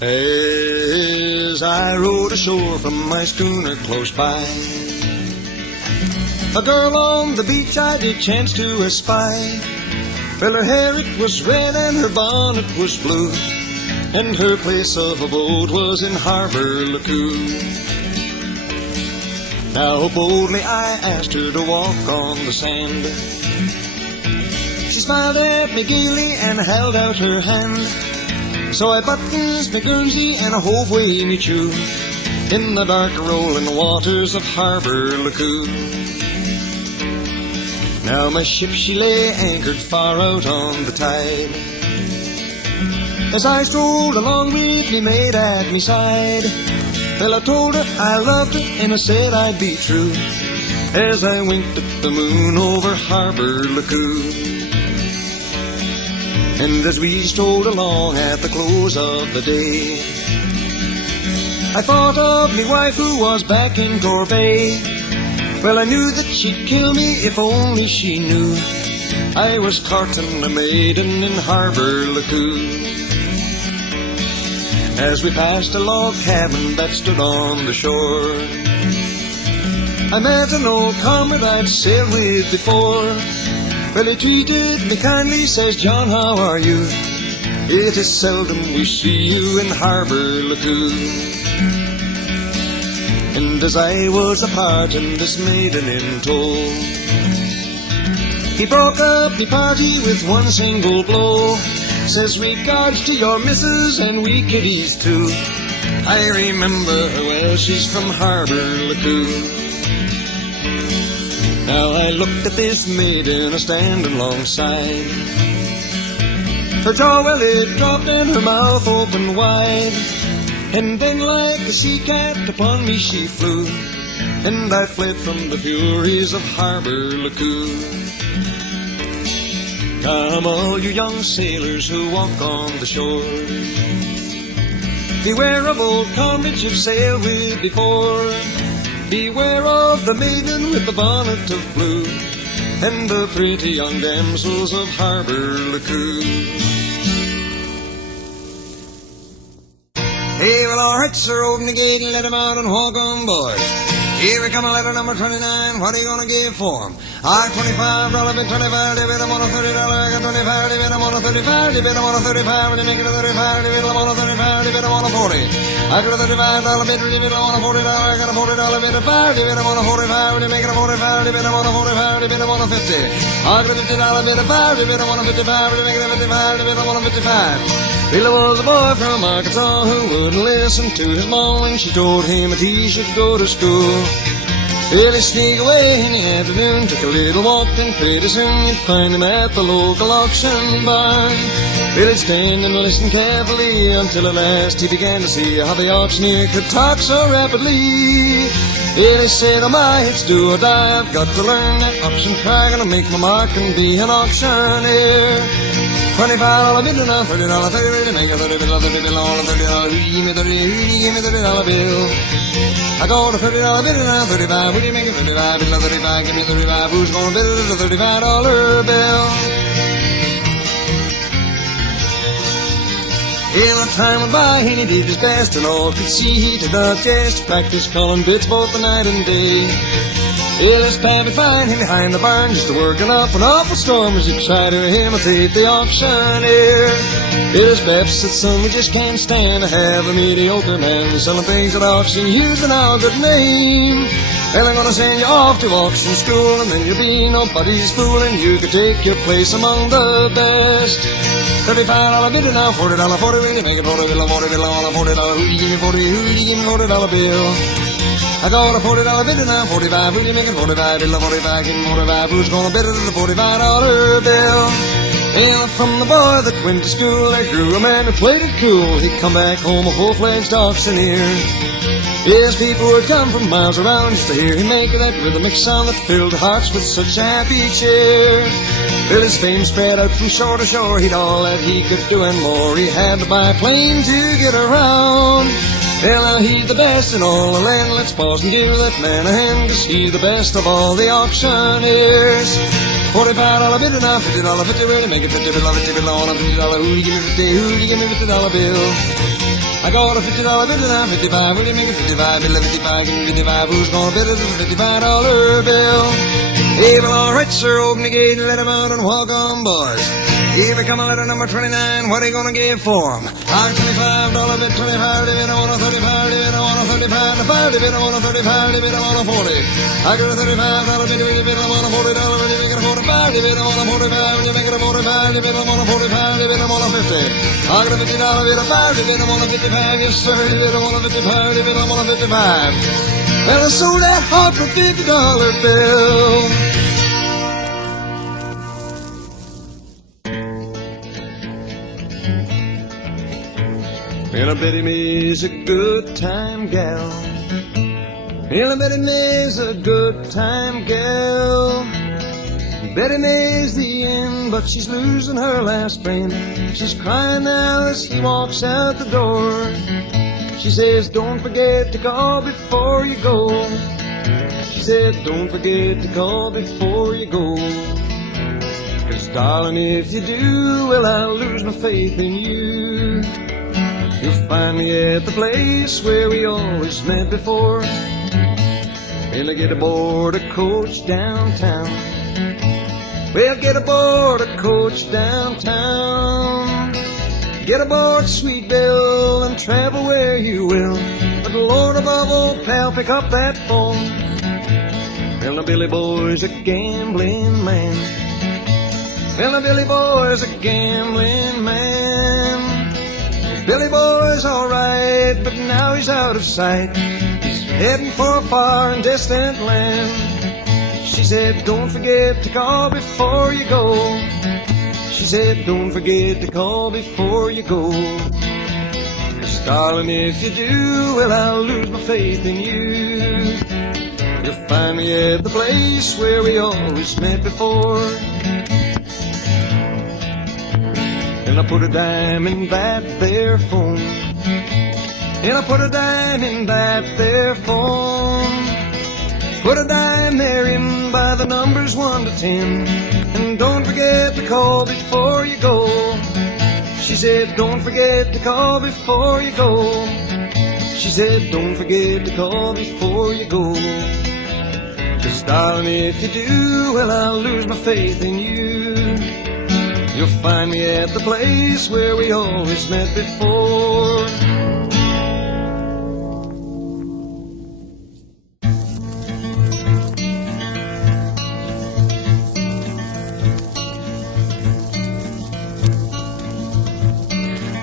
As I rowed ashore from my schooner close by, a girl on the beach I did chance to espy. Well, her hair it was red and her bonnet was blue, and her place of abode was in Harbour Le Cou. Now boldly I asked her to walk on the sand. She smiled at me gaily and held out her hand. So I buttons me Guernsey and I hove away me chew in the dark rolling waters of Harbour Le Cou. Now my ship she lay anchored far out on the tide. As I strolled along with me maid at me side, well, I told her I loved her and I said I'd be true, as I winked at the moon over Harbour Le Cou. And as we strolled along at the close of the day, I thought of me wife who was back in Torbay. Well, I knew that she'd kill me if only she knew I was courting a maiden in Harbour Le Cou. As we passed a log cabin that stood on the shore, I met an old comrade I'd sailed with before. Well, he treated me kindly, says, "John, how are you? It is seldom we see you in Harbour Le Cou." And as I was departing this maiden in tow, he broke up me party with one single blow. Says, "Regards to your missus and we kiddies too. I remember her well, she's from Harbour Le Cou." Now I looked at this maiden a-standing alongside. Her jaw, well, it dropped and her mouth opened wide. And then like a sea cat upon me she flew, and I fled from the furies of Harbour Le Cou. Come all you young sailors who walk on the shore, beware of old comrades you've sailed with before. Beware of the maiden with the bonnet of blue, and the pretty young damsels of Harbour Le Cou. Hey, well, all right, sir, open the gate and let him out and walk on board. Here we come, a letter number 29, what are you gonna give for him? I $25, bid 25, bid I'm on a $30, I got 25, bid I'm on a 35, bid I'm on a 35, and make it a 35, bid I'm on a 35, bid I'm on a 40. I got a $35 bid, bid I'm on a $40, I got a $40 bid, 5, bid I'm on a 45, and make it a 45, bid I'm on a 45, bid I'm on a 50. I got a $50 bid, 5, bid I'm on a 55, and make it a 55, bid I'm on a 55. Billy was a boy from Arkansas who wouldn't listen to his mom when she told him that he should go to school. Billy sneaked away in the afternoon, took a little walk, and pretty soon you'd find him at the local auction barn. Billy'd stand and listen carefully until at last he began to see how the auctioneer could talk so rapidly. Billy said, "Oh my, it's do or die, I've got to learn that auction cry, gonna make my mark and be an auctioneer." $25 bid and a $30, 30, make a $30 bill, $30 bill, $30, who give me 30, who give me $30 bill? I got a $30 bid and a 35, would you make a 35 bill, 35, give me 35, who's gonna bid it a $35 bill? In the time went by and he did his best, and all could see he did not jest, practice calling bids both the night and day. His pappy find him behind the barn, just working up an awful storm as he tried to imitate the auctioneer. His pep said, "Son, we just can't stand to have a mediocre man selling things at auction using our good name. Well, I'm gonna send you off to auction school, and then you'll be nobody's fool, and you could take your place among the best." $35 bid and now $40, 40, will you make it $40 bill, $40 bill, on a $40, who you give me 40, who you give me $40 bill? I got a $40 bid and now 45, will you make it 45, bill, 45, give me 45, who's gonna bid it at the $45 bill? Well, from the boy that went to school, there grew a man who played it cool. He'd come back home a full-fledged auctioneer. His people would come from miles around just to hear him make that rhythmic sound that filled hearts with such happy cheer. Well, his fame spread out from shore to shore, he'd all that he could do and more. He had to buy a plane to get around. Well, now he's the best in all the land, let's pause and give that man a hand, 'cause he's the best of all the auctioneers. $45 bill now, $50, 50 really, make it $50 bill, $50 bill on a $50. Who you give me 50? Who you give me $50 bill? I got a $50 bill now, 55. Will you make it 55? Bill 55, give me 55. Who's gonna bid it? It's a $55 bill. Hey, well, all right, sir, open the gate and let him out and walk on, boys. Here we come, letter number 29. What are you gonna give for him? I'm $25 bid, 25 bid, I want a 35 bid, I want a 35, the 50 bid, I want a 35 bid, I want a 40. I got a $35 bid, I want a $40 bid, you make it a 45 bid, I want a 45, you make it a 45 bid, I want a 45 bid, I want a 50. I got a $50 bid, a 50 bid, I want a 55, yes sir, bid, I want a 55 bid, I want a 55. Well, I sold that heart for $50 bill. Well, I bet him is a good time gal. Well, I bet him is a good time gal. Bet him is the end, but she's losing her last friend. She's crying now as he walks out the door. She says, don't forget to call before you go. She said, don't forget to call before you go. 'Cause darling, if you do, well, I'll lose my faith in you. You'll find me at the place where we always met before. Well, I get aboard a coach downtown. Well, get aboard a coach downtown. Get aboard, sweet Bill, and travel where you will. But Lord above all, pal, pick up that phone. Well, now Billy Boy's a gambling man. Well, now Billy Boy's a gambling man. Billy Boy's alright, but now he's out of sight. He's heading for a far and distant land. She said, don't forget to call before you go. She said, don't forget to call before you go. 'Cause darling, if you do, well, I'll lose my faith in you. You'll find me at the place where we always met before. And I put a dime in that there phone. And I put a dime in that there phone. Put a dime there in by the numbers 1 to 10. And don't forget to call before you go. She said, don't forget to call before you go. She said, don't forget to call before you go. 'Cause darling, if you do, well, I'll lose my faith in you. You'll find me at the place where we always met before.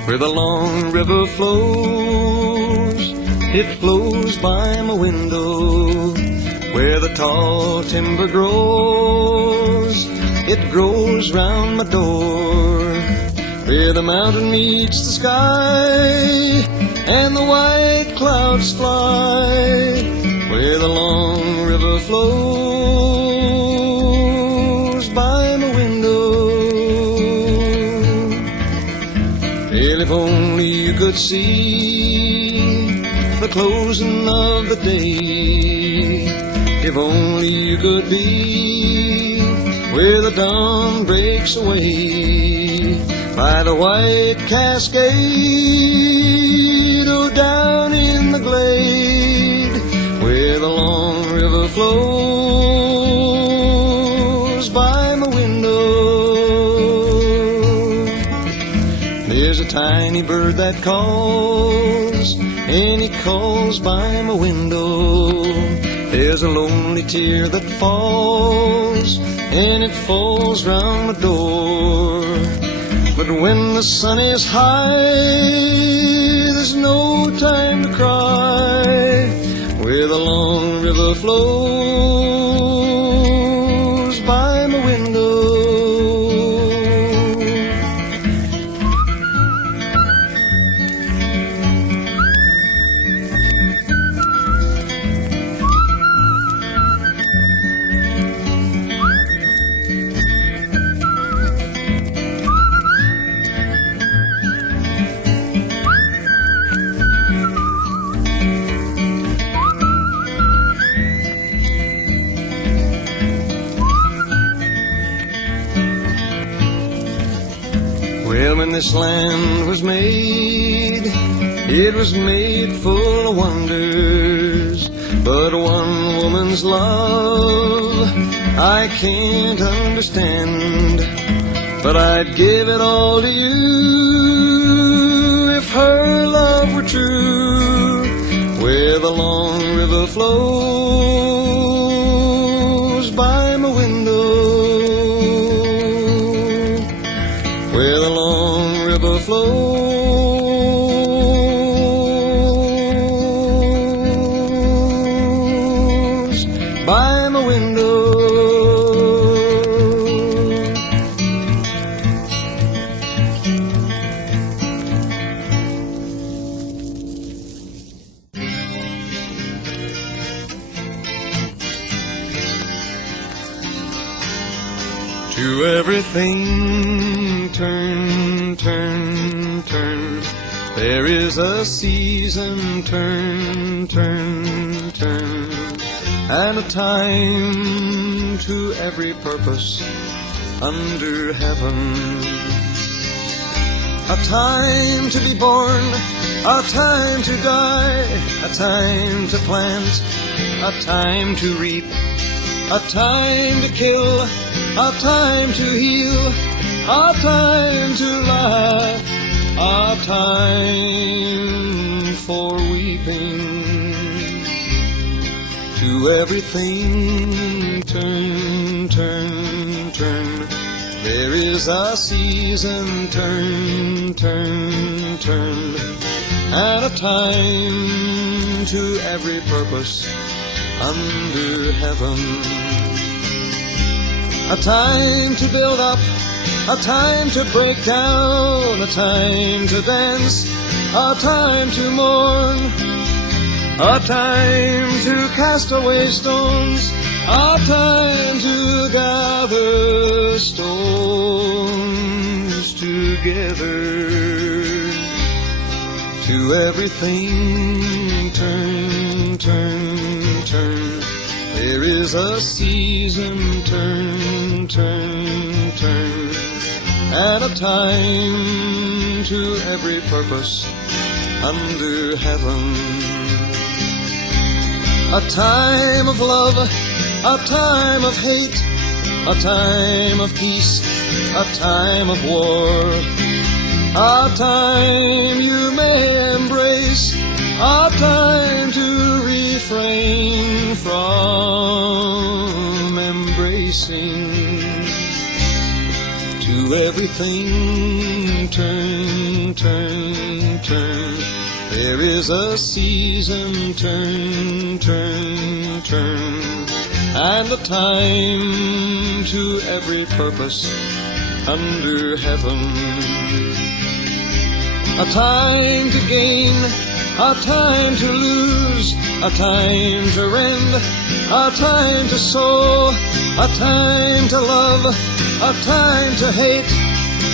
Where the long river flows, it flows by my window. Where the tall timber grows, it grows round my door. Where the mountain meets the sky and the white clouds fly. Where the long river flows by my window. Well, if only you could see the closing of the day. If only you could be where the dawn breaks away by the white cascade, oh, down in the glade where the long river flows by my window. There's a tiny bird that calls, and he calls by my window. There's a lonely tear that falls, and it falls round my door. But when the sun is high, there's no time to cry. Where the long river flows by my window. this land was made, it was made full of wonders, but one woman's love I can't understand. But I'd give it all to you if her love were true. Where the long river flows by my window, where the long river flows by my window. To everything turn, turn, turn. There is a season, turn, turn, turn. And a time to every purpose under heaven. A time to be born, a time to die, a time to plant, a time to reap, a time to kill, a time to heal, a time to laugh, a time for weeping. To everything turn, turn, turn. There is a season, turn, turn, turn. And a time to every purpose under heaven. A time to build up, a time to break down, a time to dance, a time to mourn, a time to cast away stones, a time to gather stones together. To everything turn, turn, turn. There is a season, turn, turn, turn, and a time to every purpose under heaven. A time of love, a time of hate, a time of peace, a time of war, a time you may embrace, a time to refrain from embracing. To everything turn, turn, turn. There is a season, turn, turn, turn, and a time to every purpose under heaven. A time to gain, a time to lose, a time to rend, a time to sow, a time to love, a time to hate,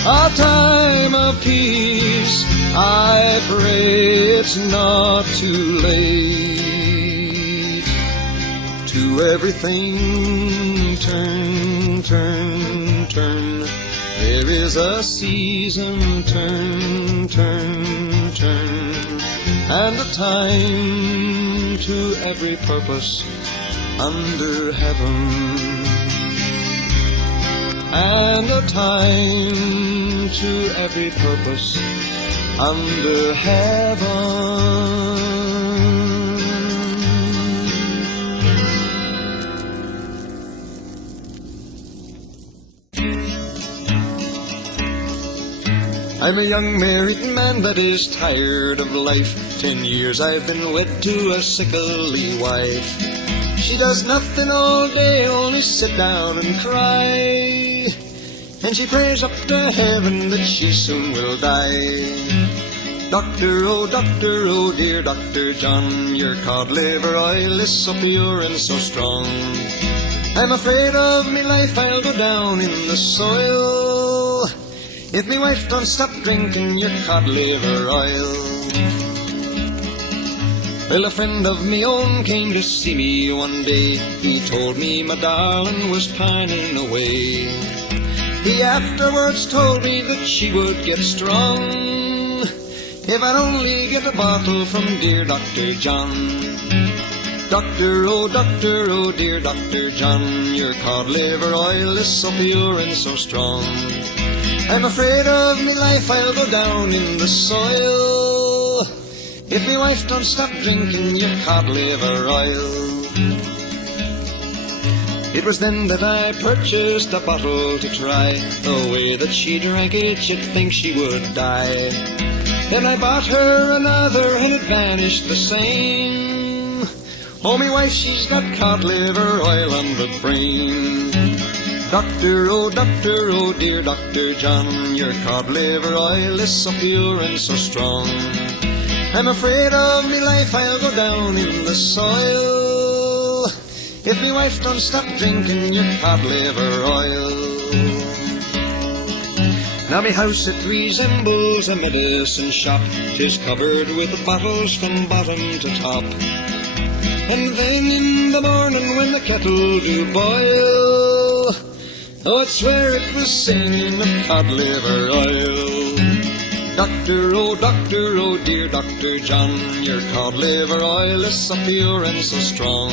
a time of peace. I pray it's not too late. To everything turn, turn, turn. There is a season, turn, turn, turn, and a time to every purpose under heaven, and a time to every purpose under heaven. I'm a young married man that is tired of life. 10 years I've been wed to a sickly wife. She does nothing all day, only sit down and cry. And she prays up to heaven that she soon will die. Doctor, oh dear Dr. John, your cod liver oil is so pure and so strong. I'm afraid of me life, I'll go down in the soil if me wife don't stop drinking your cod liver oil. Well, a friend of me own came to see me one day. He told me my darling was pining away. He afterwards told me that she would get strong if I'd only get a bottle from dear Dr. John. Doctor, oh dear Dr. John, your cod liver oil is so pure and so strong. I'm afraid of me life, I'll go down in the soil if me wife don't stop drinking your cod liver oil. It was then that I purchased a bottle to try. The way that she drank it, you'd think she would die. Then I bought her another and it vanished the same. Oh, me wife, she's got cod liver oil on the brain. Doctor, oh dear Dr. John, your cod liver oil is so pure and so strong. I'm afraid of me life, I'll go down in the soil if me wife don't stop drinking your cod liver oil. Now me house it resembles a medicine shop. 'Tis covered with bottles from bottom to top. And then in the morning when the kettle do boil, oh, I'd swear it was singing of cod liver oil. Doctor, oh dear Dr. John, your cod liver oil is so pure and so strong.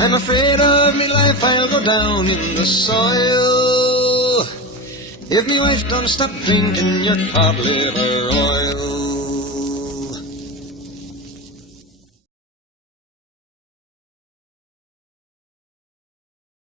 I'm afraid of me life, I'll go down in the soil if me wife don't stop drinking your cod liver oil.